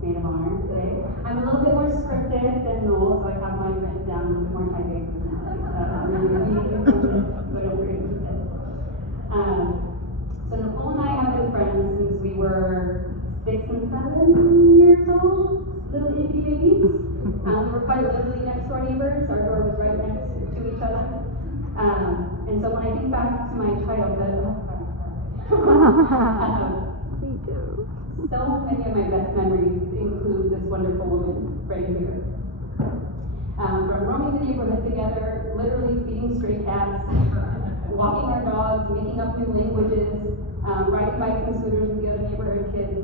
Maid of Honor today. I'm a little bit more scripted than Noel, so I have mine written down a little more type-A personality. So I'm really interested. So Nicole and I have been friends since we were 6 and 7 years old, little itty babies. We were quite literally next door neighbors. Our door was right next to each other. And so when I think back to my childhood, Me too. so many of my best memories include this wonderful woman right here. From roaming the neighborhood together, literally feeding stray cats, walking our dogs, making up new languages, riding bikes and scooters with the other neighborhood kids.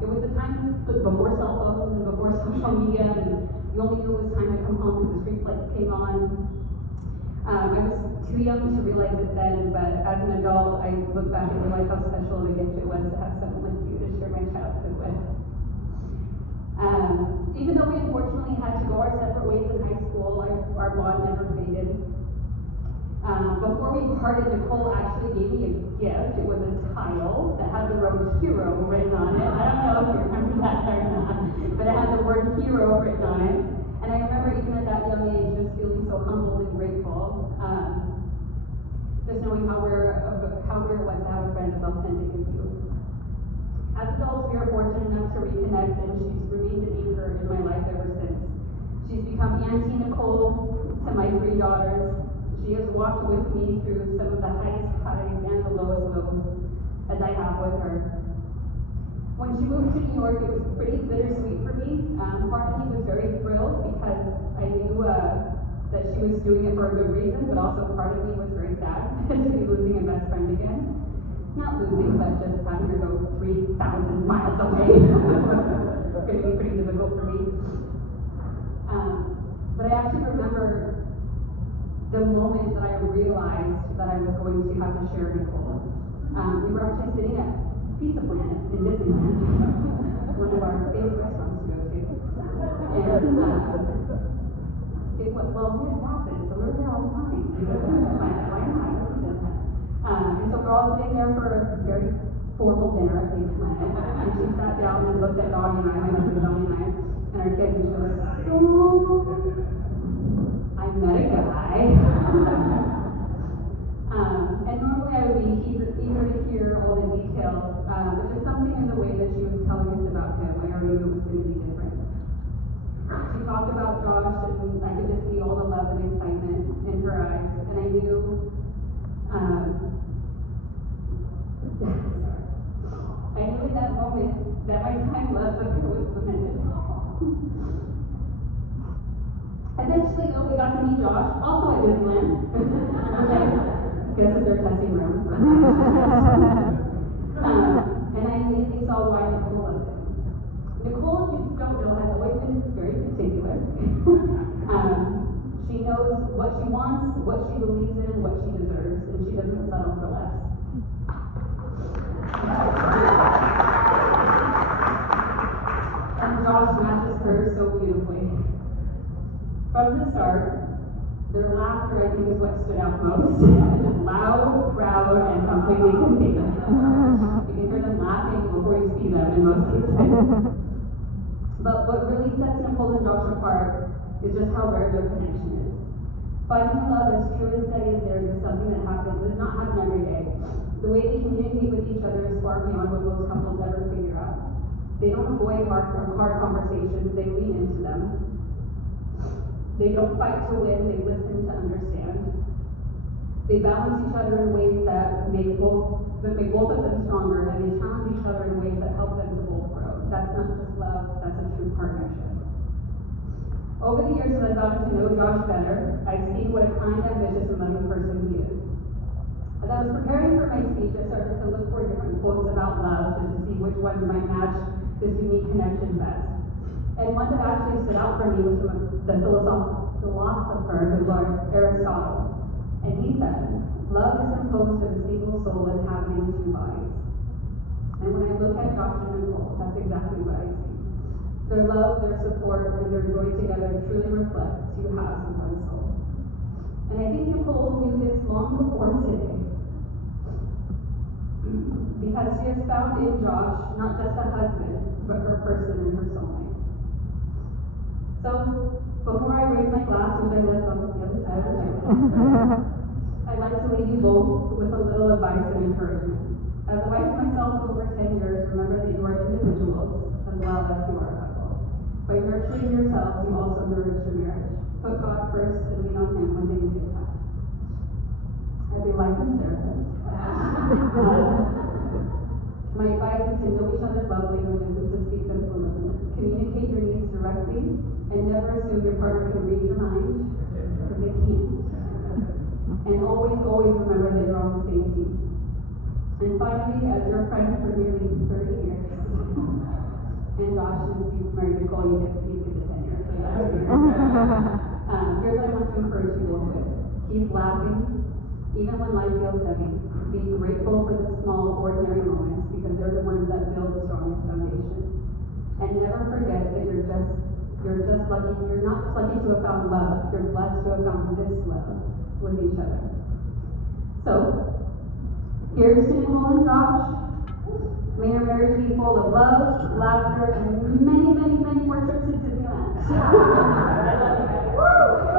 It was the time before cell phones and before social media, and you only knew it was time to come home because the street lights came on. I was too young to realize it then, but as an adult, I look back and realize how special of a gift it was to have someone like you to share my childhood with. Even though we unfortunately had to go our separate ways in high school, our bond never faded. Before we parted, Nicole actually gave me a gift. It was a tile that had the word hero written on it. I don't know if you remember that or not, but it had the word hero written on it. And I remember even at that young age just feeling so humbled and grateful, just knowing how rare it was to have a friend as authentic as you. As adults, we are fortunate enough to reconnect, and she's remained an anchor in my life ever since. She's become Auntie Nicole to my 3 daughters. She has walked with me through some of the highest highs and the lowest lows, as I have with her. When she moved to New York, it was pretty bittersweet for me. Part of me was very thrilled because I knew that she was doing it for a good reason, but also part of me was very sad to be losing a best friend again. Not losing, but just having her go 3,000 miles away. It's going to be pretty difficult for me. But I actually remember the moment that I realized that I was going to have to share Nicole. We were actually sitting at Pizza Planet in Disneyland, one of our favorite restaurants to go to. And it was, well, we had passes, so we were there all the time. Why not? And so we're all sitting there for a very formal dinner at Pizza Planet, and she sat down and looked at Donnie and I, my husband Donnie and I, and our kids, and she was like, oh, I met a guy. And normally I would be eager to hear all the details, but just something in the way that she was telling us about him, I already knew it was going to be different. She talked about Josh, and I could just see all the love and excitement in her eyes, and I knew in that moment that my time left with her was limited. Eventually, though, we got to meet Josh, also at Disneyland, which I guess is their testing room. And I immediately saw why Nicole loves him. Nicole, if you don't know, has always been very particular. She knows what she wants, what she believes in, what she deserves, and she doesn't settle for less. And Josh matches her so beautifully. From the start, their laughter, I think, is what stood out most. Loud, proud, and completely contagious. You can hear them laughing before you see them in most cases. But what really sets Nicole and Josh apart is just how rare their connection is. Finding a love as true and steady as theirs is something that does not happen every day. The way they communicate with each other is far beyond what most couples ever figure out. They don't avoid hard conversations, they lean into them. They don't fight to win, they listen to understand. They balance each other in ways that make both of them stronger, and they challenge each other in ways that help them to both grow. That's not just love, that's a true partnership. Over the years, as I've gotten to know Josh better, I've seen what a kind, ambitious, and loving person he is. As I was preparing for my speech, I started to look for different quotes about love just to see which ones might match this unique connection best. And one that actually stood out for me was from the philosopher Aristotle. And he said, love is composed of a single soul inhabiting 2 bodies. And when I look at Josh and Nicole, that's exactly what I see. Their love, their support, and their joy together truly reflect 2 halves of one soul. And I think Nicole knew this long before today. Because she has found in Josh not just a husband, but her person and her soul. advice and encouragement. As a wife myself of over 10 years, remember that you are individuals as well as you are a couple. By nurturing yourselves, you also nourish your marriage. Put God first and lean on Him when things get tough. As a licensed therapist, my advice is to know each other's love languages and to speak them fluently. Communicate your needs directly and never assume your partner can read your mind, because they can't. And always, always remember that you're on the same team. And finally, as your friend for nearly 30 years, and Josh, since you've married Nicole, you get the 10 years. Here's what I want to encourage you all with. Keep laughing, even when life feels heavy. Be grateful for the small, ordinary moments, because they're the ones that build the strongest foundation. And never forget that you're just lucky. You're not just lucky to have found love. You're blessed to have found this love with each other. So, here's to Nicole and Josh. May your marriage be full of love, laughter, and many, many, many more trips to Disneyland. I love you guys.